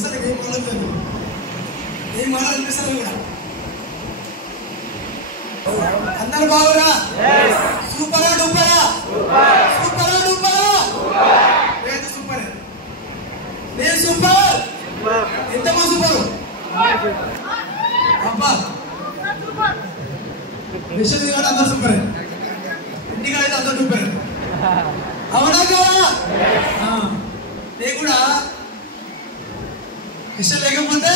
ముసలి ఏం మాట్లాడుతుంది ఏం మాట్లాడిపిస్తారు కూడా అందరు బాగురా సూపరా డూపరా సూపరా డూపరా లేదు సూపర్ నేను సూపర్ ఎంతమా సూపర్ అబ్బా విషయం కూడా అందరు సూపర్ ఇంటికి అయితే అందరు సూపర్ అవునా కదా నేను కూడా విషయం లేకపోతే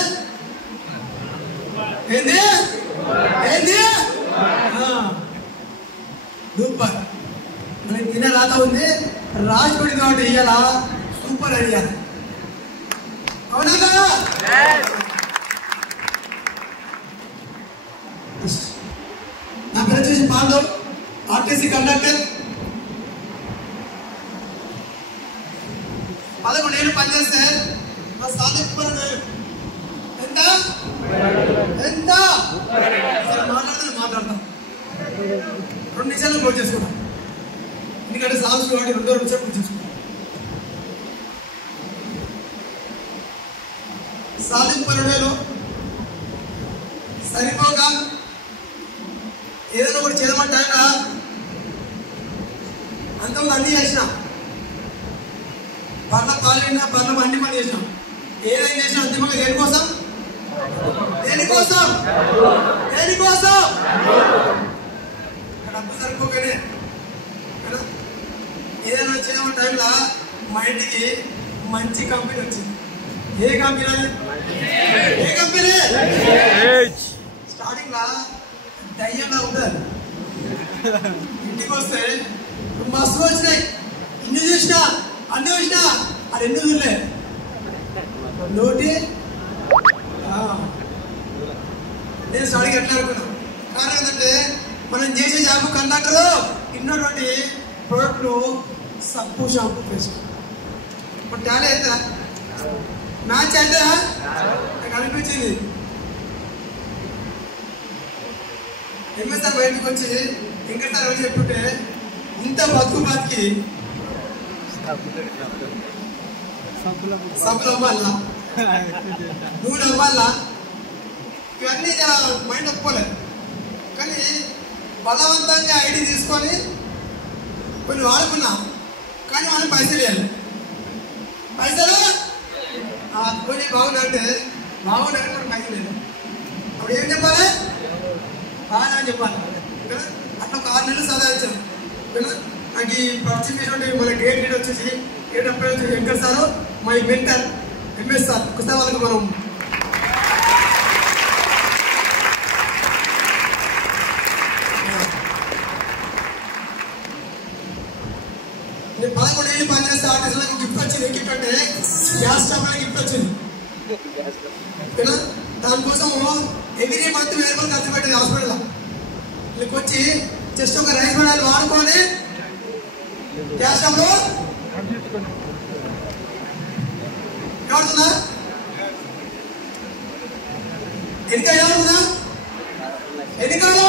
ఏంది ఏంది సూపర్ మనకి తినే రాత ఉంది రాజు పడింది కాబట్టి ఇయ్యాలా సూపర్ అడిగారు అవునా కదా నా పేరు వచ్చేసి పాండవ్ ఆర్టీసీ కండక్టర్ 11 ఏళ్ళు పనిచేస్తే మా సాధింపు ఎంత ఎంత మాట్లాడతాం 2 నిమిషాలు క్లోజ్ చేసుకుంటాం ఎందుకంటే సాగు కాబట్టి 2 నిమిషాలు క్లోజ్ చేసుకుంటాం సాధింపు పనులలో సరిపోగా ఏదైనా ఒకటి చేయమంటే అంతకు అన్ని చేసినాం పర్ల పాలైనా పర్ల అన్ని పని చేసినాం ఏదైనా చేసినా అంతిమంగా దేనికోసం దేనికోసం దేనికోసం డబ్బు సరిపోకనే ఏదైనా చేయమన్న టైంలో మా ఇంటికి మంచి కంపెనీ వచ్చింది ఏ కంపెనీ అది ఏ కంపెనీ స్టార్టింగ్ లా దయ్యంగా ఉంటుంది ఇంటికి వస్తే మస్తు వచ్చినాయి ఇన్ని చూసినా అన్ని చూసినా అది ఎందుకు చూడలే నోటి నేను స్టార్టింగ్ ఎట్లా అనుకున్నాను కారణం ఏంటంటే మనం చేసే జాబ్ కండక్టర్ ఇన్నటువంటి ప్రోడక్ట్లు సబ్బు షాంపూ పేస్ట్ ఇప్పుడు టాలీ అవుతుందా మ్యాచ్ అయితే నాకు అనిపించింది ఎంఎస్ఆర్ బయటకు వచ్చి ఇంకా సార్ అని చెప్తుంటే ఇంత బతికి సబ్బులు అమ్మాలా నూనె అమ్మాలా ఇవన్నీ చాలా మైండ్ ఒప్పుకోలేదు కానీ బలవంతంగా ఐడి తీసుకొని కొన్ని వాడుకున్నా కానీ మనం పైసలు ఇవ్వాలి పైసలు కొన్ని బాగుందంటే బాగుందంటే మనం పైసలు ఇవ్వాలి అప్పుడు ఏం చెప్పాలి బాగా అని చెప్పాలి అట్లా ఒక 6 నెలలు సాధించాం నాకు ఈ పరిచయం మన గ్రేట్ లీడర్ వచ్చేసి ఏడప్పుడు వచ్చేసి Venkat sir my mentor MS sir ఒకసారి వాళ్ళకి మనం నేను 11 ఏళ్ళు పనిచేస్తే ఆర్టిస్టులకు గిఫ్ట్ వచ్చింది గిఫ్ట్ అంటే గ్యాస్ స్టవ్ గిఫ్ట్ వచ్చింది దానికోసం ఎవ్రీ మంత్ 1000 రూపాయలు ఖర్చు పెట్టింది హాస్పిటల్లో వీళ్ళకి వచ్చి జస్ట్ ఒక రైస్ బనాలు వాడుకొని గ్యాస్ స్టవ్ లో ఎవరుతుందా ఎన్నిక ఎవరుతుందా ఎన్నికలో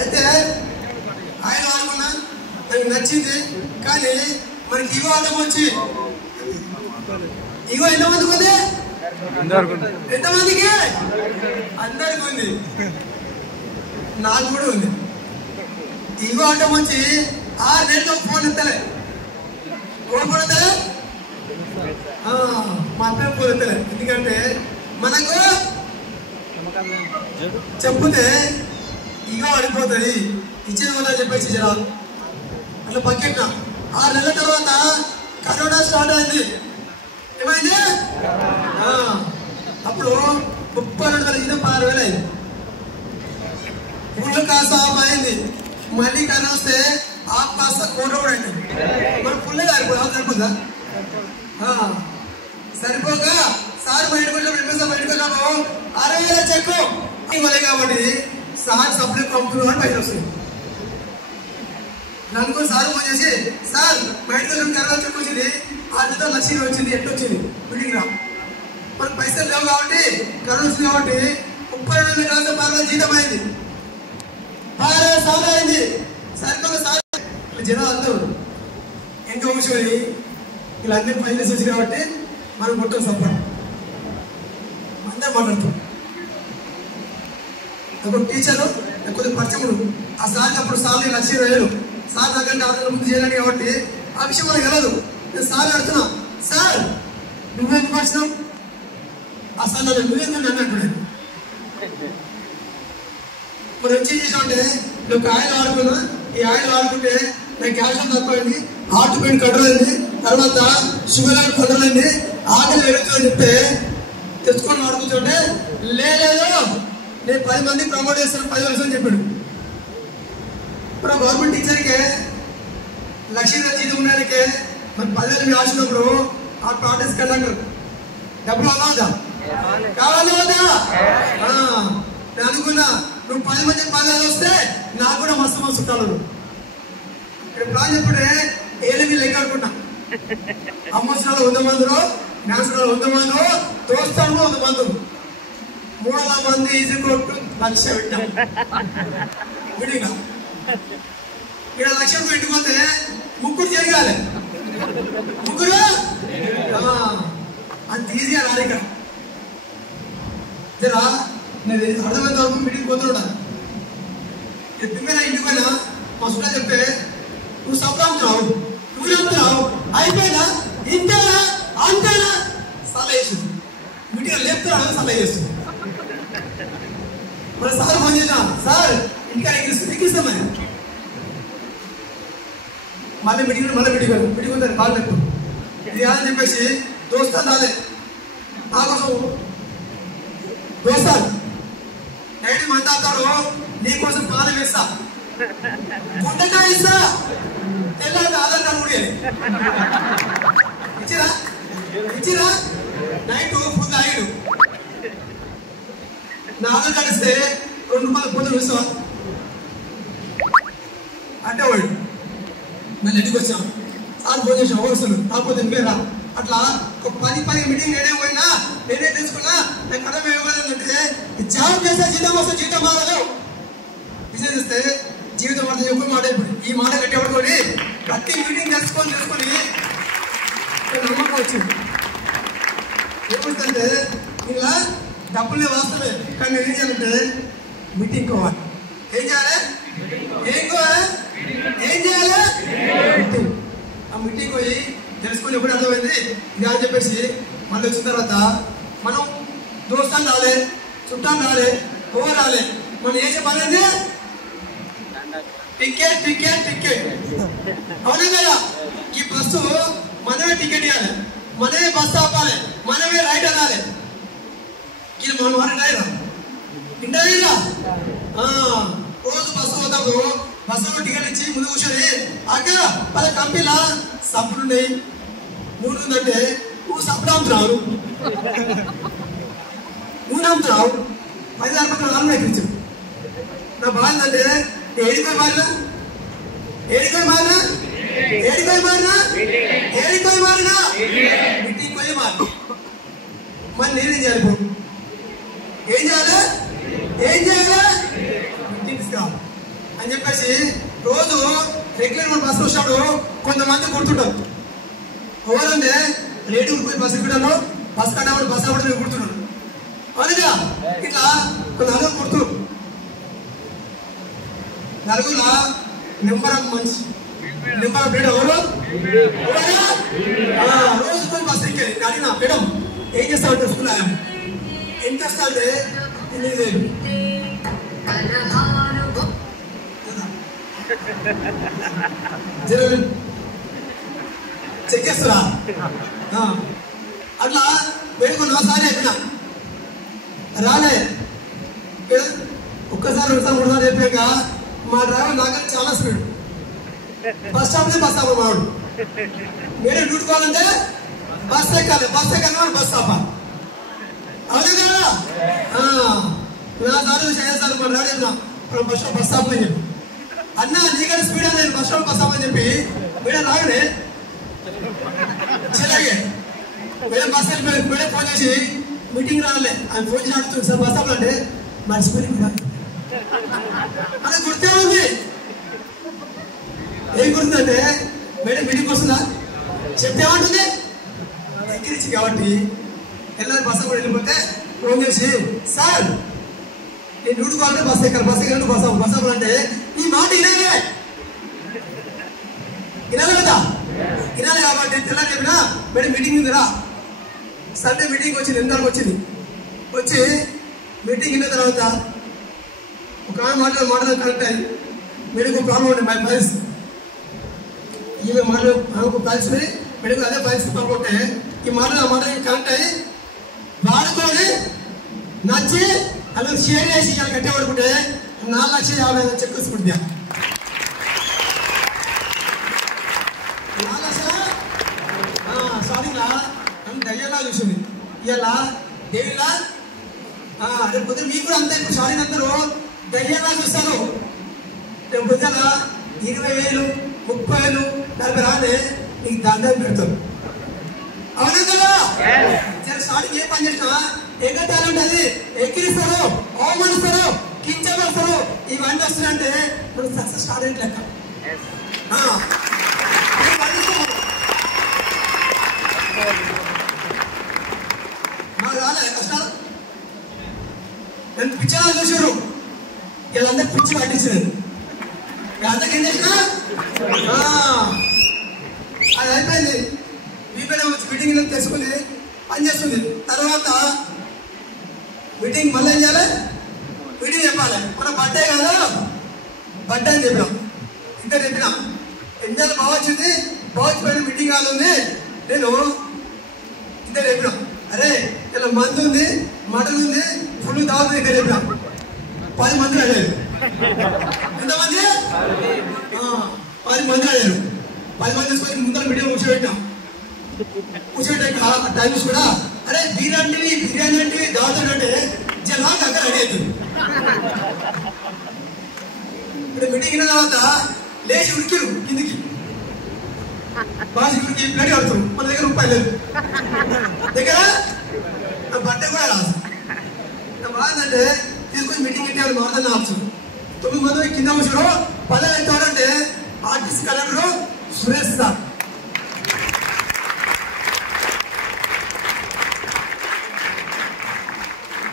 అయితే ఆయన వాడుకున్నా నాకు నచ్చింది కానీ మనకి ఇగో ఆటం వచ్చి ఇగో ఎంతమందికి ఉంది ఎంతమందికి అందరికి ఉంది నాకు కూడా ఉంది ఇగో ఆటం వచ్చి 6 నెలలు ఫోన్ ఎత్తలే ఫోన్ ఎత్తలే మా అత్తయ్య ఫోన్ ఎత్తలే ఎందుకంటే మనకు చెప్తే ఇగో పడిపోతుంది ఇచ్చేది వల్ల చెప్పేసి జరాలు అట్లా పక్కెట్టిన 6 నెలల తర్వాత కరోనా స్టార్ట్ అయింది ఏమైంది అప్పుడు 32,000 ఇది 16,000 అయింది ఇప్పుడు కాస్త ఆఫ్ అయింది మళ్ళీ కరోనా వస్తే ఆఫ్ కాస్త కోట కూడా అయింది మనం ఫుల్గా అయిపోయి సరిపోతుందా సరిపోక సార్ బయటకు వచ్చాము బయటకు వచ్చాము 60,000 చెక్కు ఇవ్వాలి కాబట్టి సార్ సప్లై పంపులు అని బయట వస్తుంది నన్ను సార్ ఫోన్ చేసి సార్ బయటకు వచ్చిన కరోనా చెక్ వచ్చింది 6,00,000 వచ్చింది ఎట్టు వచ్చింది బిల్డింగ్ రా మనకు పైసలు లేవు కాబట్టి కరోనా వచ్చింది కాబట్టి 32,000 జీతం అయింది. 16 సార్లు అయింది. సరికొకసారి జనాలు అందరూ ఇంకా కూర్చొని వీళ్ళందరూ పని చేసి వచ్చి కాబట్టి మనం కొట్టాం సపోర్ట్ అందరూ మాట్లాడుతాం. అప్పుడు టీచరు కొద్దిగా పరిచయముడు ఆ సార్కి అప్పుడు సార్లు 1,20,000 సార్ దగ్గర 6 నెలల ముందు చేయాలి కాబట్టి ఆ విషయం మనకు తెలియదు. నేను సార్ అడుగుతున్నా, సార్ నువ్వెందుకు వచ్చినావు? ఆ సార్ నన్ను నువ్వెందుకు నన్ను అంటున్నాను. మరి వచ్చి చేసామంటే నువ్వు ఆయిల్ వాడుకున్నా, ఈ ఆయిల్ వాడుకుంటే నాకు క్యాల్షియం తక్కువైంది, హార్ట్ పెయిన్ కంట్రోల్ అయింది, తర్వాత షుగర్ లెవెల్ కంట్రోల్ అయింది, ఆకలి పెరుగుతుందని చెప్తే తెచ్చుకొని వాడుకుంటుంటే లేదు నేను 10 మందికి ప్రమోట్ చేస్తాను 10 లక్షలు అని చెప్పాడు. ఇప్పుడు గవర్నమెంట్ టీచర్కే 1,00,000 జీతం ఉండడానికే మరి 10,000 రాసినప్పుడు ఆ ప్రాక్టీస్ కండక్టర్ డబ్బులు అవుదా కావాలి కదా. నేను అనుకున్నా నువ్వు 10 మందికి 10,000 వస్తే నాకు కూడా మస్తు చుట్టాలు. ఇక్కడ ప్లాన్ చెప్పుడే ఏమి లెక్క అనుకున్నా. అమ్మోత్సరాలు 100 మందిలో, న్యాసరాలు 100 మందిలో, దోస్తాను 100 మంది, 300 మంది ఈజీ కొట్టు 1,00,000 పెట్టాం విడిగా. ఇక్కడ 1,00,000 పెట్టుకుంటే ముగ్గురు జరగాలి, ముగ్గురు అంత ఈజీగా రాదు. ఇక్కడ జరా నేను అర్థమైనంత వరకు మీటింగ్ పోతుంటా. ఎప్పుడైనా ఇంటికి పోయినా మా చుట్టా చెప్తే నువ్వు సంప్రాంతున్నావు, నువ్వు చెప్తున్నావు అయిపోయినా ఇంతేనా అంతేనా సలహా వేస్తుంది. మీటింగ్ లేపుతున్నావు సలహా చేస్తుంది. మన సార్ ఫోన్ చేసిన సార్ ఇంకా ఎక్కిస్తామని మళ్ళీ మీటింగ్ ఉంటుంది కాల్ పెట్టు ఇది అని చెప్పేసి దోస్తాను రాలే నా కోసం దోస్తాను నైట్ మంది అవుతాడు నీకోసం పాలు వేస్తా గుండెకాయ ఇస్తా తెల్లారి ఆధార్ కార్డు కూడా ఇచ్చిరా నైట్ ఫుల్ తాగాడు. నా ఆధార్ కార్డు ఇస్తే 2 రూపాయలు పొద్దున చూస్తావా అంటే వాడు మళ్ళీ ఇంటికి వచ్చాం. సార్ ఫోన్ చేసాం వస్తులు కాకపోతే మీరా అట్లా ఒక 10 మీటింగ్ నేనే పోయినా నేనే తెలుసుకున్నా. నాకు కథ ఏమంటే జాబ్ చేస్తే జీతం వస్తే జీతం మారదు, బిజినెస్ ఇస్తే జీవితం మాత్రం ఎక్కువ మాట. ఇప్పుడు ఈ మాట కట్టేపడుకొని ప్రతి మీటింగ్ తెలుసుకొని నమ్మకం వచ్చింది. ఏమంటే ఇలా డబ్బులే వాస్తవే కానీ ఏం చేయాలంటే మీటింగ్ పోవాలి. ఏం చేయాలి మీటింగ్. ఆ మీటింగ్ పోయి తెలుసుకొని ఎప్పుడు అర్థమైంది ఇది అని చెప్పేసి మళ్ళీ వచ్చిన తర్వాత మనం దోస్తాను రాలే, చుట్టాను రాలే, ఓవర్ రాలే, మనం ఏం చెప్పాలంటే టికెట్ అవునా కదా. ఈ బస్సు మనమే టికెట్ ఇవ్వాలి, మనమే బస్సు ఆపాలి, మనమే రైట్ అనాలి. ఇది మనం వాడేదా ఇంటర్వ్యూలా రోజు బస్సు పోతాము, బస్సులో టికెట్ ఇచ్చి ముందు కూర్చొని అక్క వాళ్ళ కంపెనీలా సబ్బులు ఉన్నాయి 3 ఉందంటే నువ్వు సబ్బులు అమ్ముతున్నావు, నువ్వు నమ్ముతున్నావు 10,000 రూపాయలు నాలుగు ఎక్కించావు. నా బాధ ఏంటంటే ఏడిపోయి మారినా మీటింగ్ పోయి మారు. మరి నేనేం చేయాలి? ఏం చేయాలి మీటింగ్స్ కావాలి అని చెప్పేసి రోజు రెగ్యులర్ మన బస్సు వచ్చినప్పుడు కొంతమంది గుర్తుంటారు. ఎవరంటే రేటు పోయి బస్సు ఎక్కడాను, బస్సు కట్టాడు, బస్సు అవ్వడం నేను గుర్తున్నాను. అవునుగా ఇట్లా కొన్ని నలుగురు గుర్తు, నలుగురు నెంబర్ ఆఫ్ మనిషి, నెంబర్ ఆఫ్ మేడం ఎవరు రోజు పోయి బస్సు ఎక్కేది. అడిగినా మేడం ఏం చేస్తావు స్కూల్ ఎంత వస్తే 8,000 చెక్ చేస్తారా? అట్లా వేడుకొని ఒకసారి చెప్పిన రాలే, ఒక్కసారి 2 సార్లు చెప్పాక మా డ్రైవర్ నాకన్నా చాలా స్పీడ్. బస్ స్టాప్ మావాడు వేరే డ్యూటీ కావాలంటే బస్ ఎక్కాలి బస్ స్టాప్ అవును కదా. నా సార్లు చేయాలి మా డ్రైవర్ చెప్పిన బస్ స్టాప్ అని చెప్పి అన్న నీకన్నా స్పీడ్ అని నేను బస్ స్టాప్ బస్ స్టాప్ అని చెప్పి మేడం రాగడే చెలాగే మేడం బస్ మేడం ఫోన్ చేసి మీటింగ్ రాలే ఆయన ఫోన్ చేసి అడుగుతుంది సార్ బస్ స్టాప్ అంటే మర్చిపోయి కూడా అలా గుర్తే ఉంది. ఏం గుర్తుందంటే మేడం మీటింగ్ వస్తుందా చెప్తే ఏమంటుంది ఎక్కిరిచి కాబట్టి ಎಲ್ಲರೂ బస్సు కూడా వెళ్ళిపోతే ఫోన్ చేసి సార్ నేను డ్యూటీ కావాలంటే బస్సు ఎక్కాలి, బస్సు ఎక్కాలంటే బస్సు అవ్వాలంటే ఈ మాట వినాలి కదా, వినాలి కాబట్టి తెల్లారి చెప్పినా మేడం మీటింగ్ ఉందిరా. సండే మీటింగ్ వచ్చింది, ఎంతవరకు వచ్చింది. వచ్చి మీటింగ్ విన్న తర్వాత ఒక మాటలు కరెక్ట్ అయ్యి మేడం ప్రాబ్లం ఉండే మై ఫైల్స్ ఈమె మాటలు ఆమెకు కలిసి మేడం అదే ఫైల్స్ అనుకుంటే ఈ మాటలు ఆ మాట కరెక్ట్ అయ్యి వాడుకొని నచ్చి అలా షేర్ చేసి ఇలా కట్టేవాడుకుంటే 4,50,000 చెక్ తీసుకుంటా. 4,00,000 స్టార్టింగ్లా నన్ను దయ్యంలా చూసింది. ఇలా దేవులా రేపు పొద్దున మీకు కూడా అంతా ఇప్పుడు స్టార్టింగ్ అందరూ దయ్యంలా చూస్తారు. రేపు పొద్దున 20,000 30,000 40 రాదే నీకు దండం పెడతారు. అవునా కదా? స్టార్టింగ్ ఏ పని చేసినా ఏదో టాలెంట్ అది ఎక్కిరిస్తారు, అవమానిస్తారు, కించపరుస్తారు. ఇవన్నీ వస్తున్నాయంటే ఇప్పుడు సక్సెస్ స్టార్ట్ అయిన లెక్క. నాకు రాలే కష్టాలు. నన్ను పిచ్చలా చూసారు, వీళ్ళందరూ పిచ్చి పట్టించారు. అందరికి ఏం చేసినా అది అయిపోయింది. మీటింగ్ తెలుసుకుంది, పని చేస్తుంది. తర్వాత మీటింగ్ మళ్ళీ ఏం చేయాలి, మీటింగ్ చెప్పాలి. మన బర్త్డే కదా, బర్త్డే అని చెప్పినాం. ఇంకా చెప్పినా ఎంజాయ్ బాగా వచ్చింది, బాగా వచ్చిపోయిన మీటింగ్ కాదు ఉంది. నేను ఇంకా చెప్పినా అరే ఇలా మందు ఉంది, మటన్ ఉంది, ఫుల్ తాగుతుంది. ఇంకా చెప్పినా 10 మంది అడిగారు. ఎంతమంది? 10 మంది అడిగారు. 10 మంది తీసుకొని ముందర మీటింగ్ కూర్చోబెట్టాం. కూర్చోబెట్టాక టైమ్స్ కూడా అరే బిర్యానీ అంటే దావుతాడు అంటే జనాలు అక్కడ రెడీ అవుతుంది. ఇప్పుడు మీటింగ్ అయిన తర్వాత లేచి ఉడికిరు కిందికి బాగా ఉడికి ప్లేట్ కడుతారు. మన దగ్గర రూపాయలు లేదు దగ్గర. నా బర్త్డే కూడా రాదు. నా బాధ అంటే తీసుకొని మీటింగ్ పెట్టే మాట్లాడిన రావచ్చు. 9 మంది కింద వచ్చారు. 10 ఎంతవరంటే artist collector Suresh sir.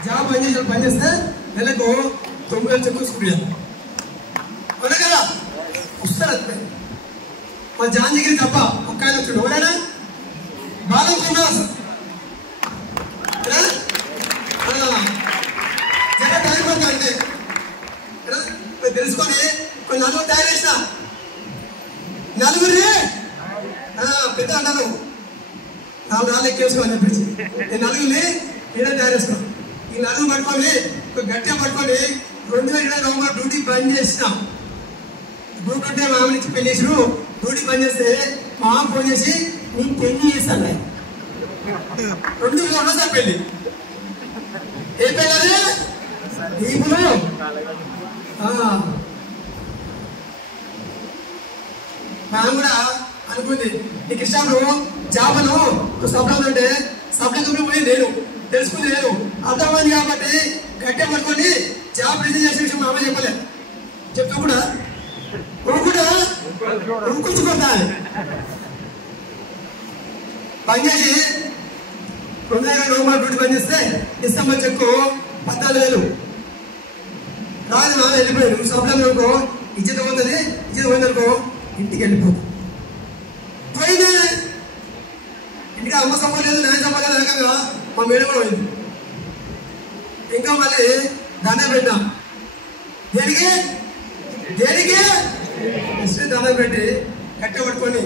Job పనిచేస్తే నెలకు 9,000 చెక్ తీసుకుంటారు. అవునా కదా? వస్తారు అంతే. మా జాంజిగిరి తప్ప ఒక్క ఆయన వచ్చాడు. ఎవరైనా బాగా శ్రీనివాస్ జగన్ టైం పడుతుంది అంతే. తెలుసుకొని కొన్ని నలుగురు తయారు చేసిన నలుగురి పెద్ద అంటాను 4 నాలుగు ఎక్కేసుకోని చెప్పేసి నేను నలుగురిని ఈడ తయారు చేస్తున్నాను. ఈ నలుగురు పట్టుకొని గట్టిగా పట్టుకొని 2020 నవంబర్ డ్యూటీ బంద్ చేసినాం. డ్యూటీ అంటే మామ నుంచి పెళ్లి చేసారు. డ్యూటీ బంద్ చేస్తే మా ఫోన్ చేసి నేను పెళ్లి చేస్తాను. 2 పెళ్లి ఏ పెళ్ళి దీపులు మనం కూడా అనుకుంది నీకు ఇష్టం జాబను సప్లం అంటే సప్లై కంపెనీ పోయి నేను తెలుసుకుంది లేదు అర్థమైంది కాబట్టి గట్టిగా పట్టుకొని జాబ్ రిజైన్ చేసే విషయం మా అమ్మ చెప్పలేదు. చెప్తా కూడా ఉరుకుంచుకుంటా పనిచేసి 2020 నవంబర్ డ్యూటీ పనిచేస్తే డిసెంబర్ చెక్కు 14,000 రాజు నాన్న వెళ్ళిపోయాడు. సప్లం అనుకో ఇజ్జత పోతుంది, ఇజ్జత పోయిందనుకో ఇంటికి వెళ్ళిపోతుంది. పోయింది ఇంటికి అమ్మ సంపాదలేదు, నేను సంపాదలేదు కదా మా మేడం కూడా పోయింది. ఇంకా మళ్ళీ దండం పెట్టాం. దేనికి దండం పెట్టి కట్టె పట్టుకొని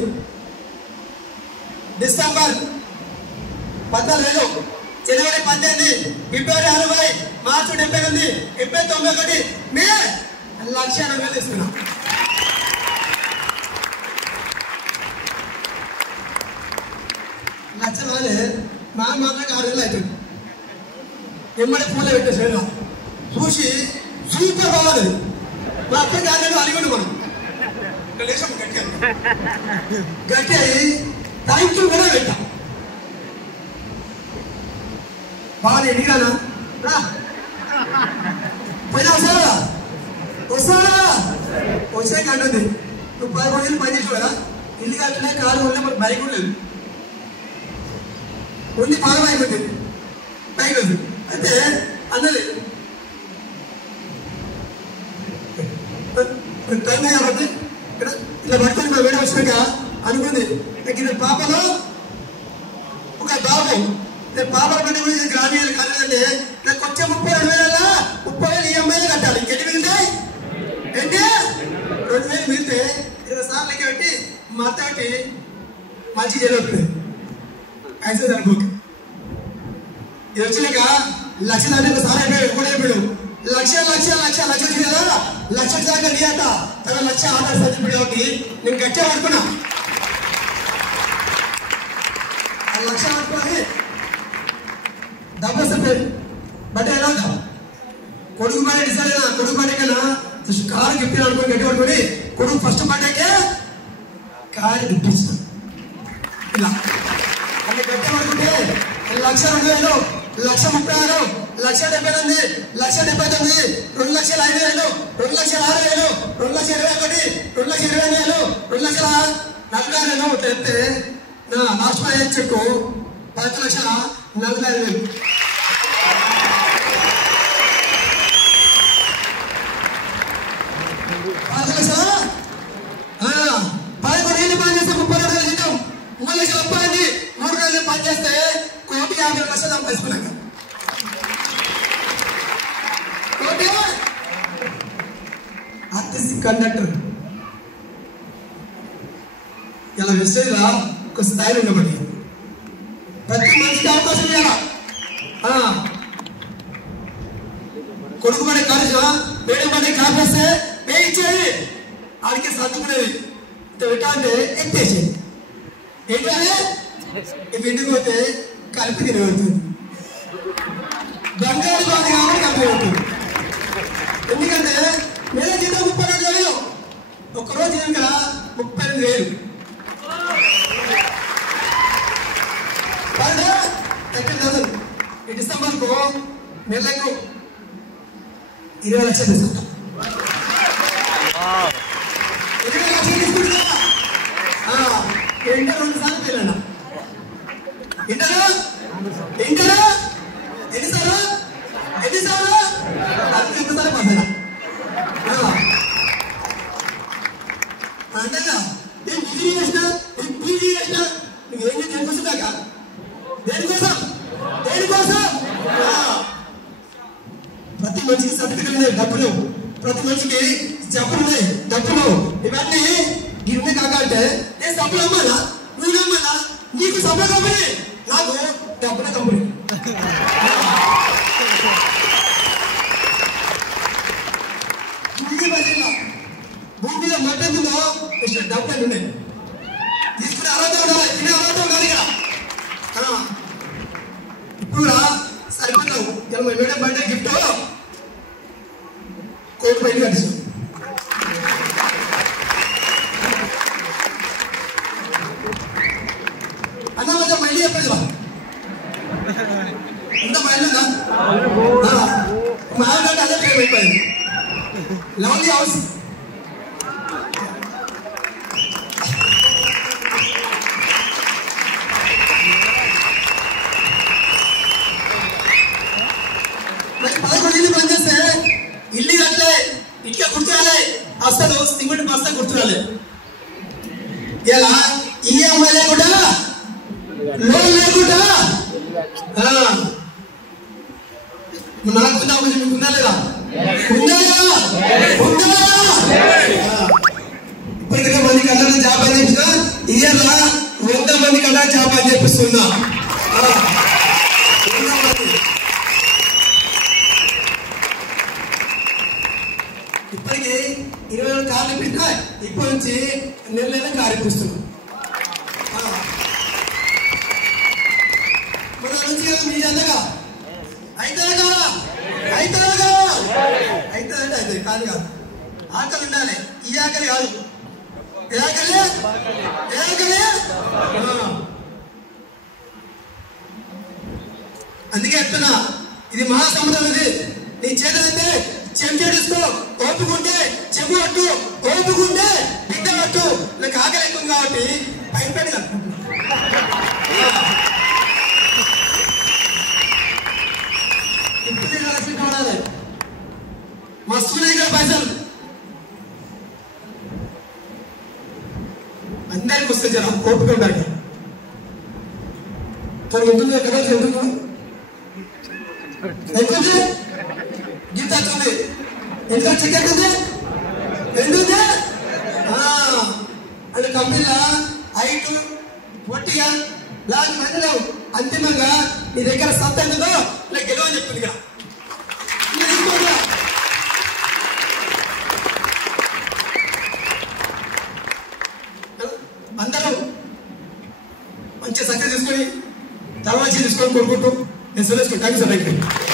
డిసెంబర్ 14,000 జనవరి 18 ఫిబ్రవరి 60 మార్చి 78 ఏప్రిల్ 91 మే 1,80,000 తీసుకున్నాం. లక్షలే మా మాట్లాడి 6 నెలలు అవుతుంది. ఎమ్మడి పూల పెట్టేసాడు చూసి సూపర్ బాగుంది. మా అక్కడికి 6 నెలలు అలిగొండు మనం ఇక్కడ లేచాము గట్టి అయ్యి థ్యాంక్ యూ కూడా పెట్టాం. బాగా ఎడిగానా పోయినా వస్తాడా వస్తాడా వచ్చే కంటుంది. నువ్వు 11 ఏళ్ళు పని చేసావు కదా, ఇల్లు కట్టినా కారు కొన్నా మరి బైక్ కూడా లేదు, ఉంది పాలం అయిపోతుంది బైక్ లేదు. అయితే అన్నది టైం కాబట్టి ఇక్కడ ఇలా పట్టుకొని మా వేడి వచ్చినాక అనుకుంది నాకు ఇది పాపలో ఒక బాబు, నేను పాపల పని కూడా గ్రామీణ కాలేదంటే నాకు వచ్చే 32,000 ఈఎంఐలు కట్టాలి. ఇంకెన్ని మిగులుతాయి ఏంటి 2,000 మిగిలితే 20 సార్లు లెక్క పెట్టి మా అత్త పెట్టి మంచి జరుగుతుంది అయితే దాని బుక్. ఇది వచ్చినాక 1,00,000 అంటే ఒకసారి అయిపోయాడు కూడా అయిపోయాడు. 1,00,000 వచ్చింది కదా, 1,00,000 దాకా నీ అత్త తన 1,00,000 ఆధార్ సర్టిఫికేట్ ఒకటి నేను గట్టిగా పడుకున్నా. ఆ 1,00,000 పట్టుకొని డబ్బు వస్తుంది బట్ ఎలా ఉందా కొడుకు బర్త్డే డిసైడ్ అయినా, కొడుకు బర్త్డే కన్నా కారు గిఫ్ట్ అనుకుని గట్టి పడుకొని కొడుకు ఫస్ట్ బర్త్డేకే కారు గిఫ్ట్ ఇచ్చిన. ఇలా అన్ని గట్టి పడుకుంటే 1,02,000, 1,36,000, 1,78,000, 1,79,000, 2,05,000, 2,06,000, 2,21,000, 2,20,000, 2,40,000 తెస్తే నా లాస్ట్ పై చెక్కు 10,45,000. 11 ఏళ్ళు పని చేస్తే 32,000 జీతం, 3,00,000 రూపాయలు 3 రోజులు పని చేస్తే 1,50,00,000 సంపాదించుకున్నాక 1 ఆర్టిస్ట్ కండక్టర్ ఇలా వెస్టేజ్లా ఒక స్థాయిలో ఉండబడి ప్రతి మనిషికి అవకాశం ఇవ్వాలా. కొడుకు పడే కాలేజ్ వేడి పడే కాపేస్తే పే ఇచ్చేది ఆడికి సర్దుకునేది పెట్టా అంటే ఎత్తేసేది ఏంటంటే ఇంటికి పోతే కలిపి తినబడుతుంది. బంగారు బాధ కాబట్టి కలిపి పడుతుంది. ఎందుకంటే నెల జీతం 32,000, ఒక్కరోజు కనుక 32,000 30,000. ఈ డిసెంబర్కు నెలకు 20 లక్షలు తీసుకుంటాం. 20 లక్షలు తీసుకుంటా ఇంటర్ 2 సార్లు పిల్లన్నా ఇంటర్ ఎన్నిసార్లు అది ఎంతసార్లు పాస్ అయినా అంతేగా. నేను డిగ్రీ చేసినా, నేను పీజీ చేసినా, నువ్వు ఏం చేసి దేనికోసం దాకా దేనికోసం ప్రతి మనిషికి సర్టిఫికెట్ ఉన్నాయి, డబ్బులు, ప్రతి మనిషికి జబ్బులు ఉన్నాయి, డబ్బులు, ఇవన్నీ గిన్నె కాక అంటే నేను సబ్బులు అమ్మాలా, నువ్వు అమ్మాలా, నీకు సబ్బుల కంపెనీ, నాకు డబ్బుల కంపెనీ. భూమి మీద మట్టి ఉందో ఇష్టం డబ్బులు ఉన్నాయి, తీసుకునే అర్హత ఉండాలి, తినే అర్హత ఉండాలి కదా. ఇప్పుడు సరిపడ్డావు ఇలా మేడం బర్త్డే గిఫ్ట్ 1,00,000 కట్టిస్తాం. అన్న కొంచెం మైండ్ చెప్పేది ఇంత మైండ్ ఉందా మా ఆవిడ అదే ప్రేమ అయిపోయింది. లవ్లీ హౌస్ మరి 11 ఏళ్ళు పనిచేస్తే ఇల్లు కట్టలే, ఇట్లా కూర్చోలే, అసలు సిమెంట్ బస్తా కూర్చోలే. ఇలా ఈఎంఐ లేకుండా, లోన్ లేకుండా నాకు ఉందా లేదా? ఇప్పటికైతే మందికి అందరూ జాబ్ అని చెప్పిన ఇయర్లా 100 మందికి అలా జాబ్ అని చెప్పిస్తున్నా. ఇప్పటికి 20 కార్లు ఇప్పించినా ఇప్పటి నుంచి నెలలైనా కారు ఇప్పిస్తున్నాం. మన నుంచి కదా మీ అంతగా అయితే కాదు కాదు ఆకలి ఉండాలి. ఈ ఆకలి కాదు, ఏ ఆకలి అందుకే చెప్తున్నా, ఇది మహాసముద్రం, ఇది నీ చేతులైతే చెంచేడుస్తూ ఓపుకుంటే చెవు అట్టు ఓపుకుంటే బిడ్డ అట్టు నాకు ఆకలి ఎక్కువ కాబట్టి భయపడి మస్తున్నాయి కదా పైసలు అందరికి వస్తే జర ఓపిక ఉండాలి తను ఉంటుంది కదా ఎందుకు ఎక్కుంది గీత వచ్చింది ఎంత చికెన్ ఉంది ఎందుకు అంటే కంపెనీలో హైట్ పొట్టిగా లాంటి మంది లేవు అంతిమంగా నీ దగ్గర సత్త ఎందుకో ఇలా గెలవని చెప్తుంది అందరూ మంచి సక్సెస్ తీసుకొని తర్వాత తీసుకొని కోరుకుంటూ నేను సెలవు థ్యాంక్ యూ సార్.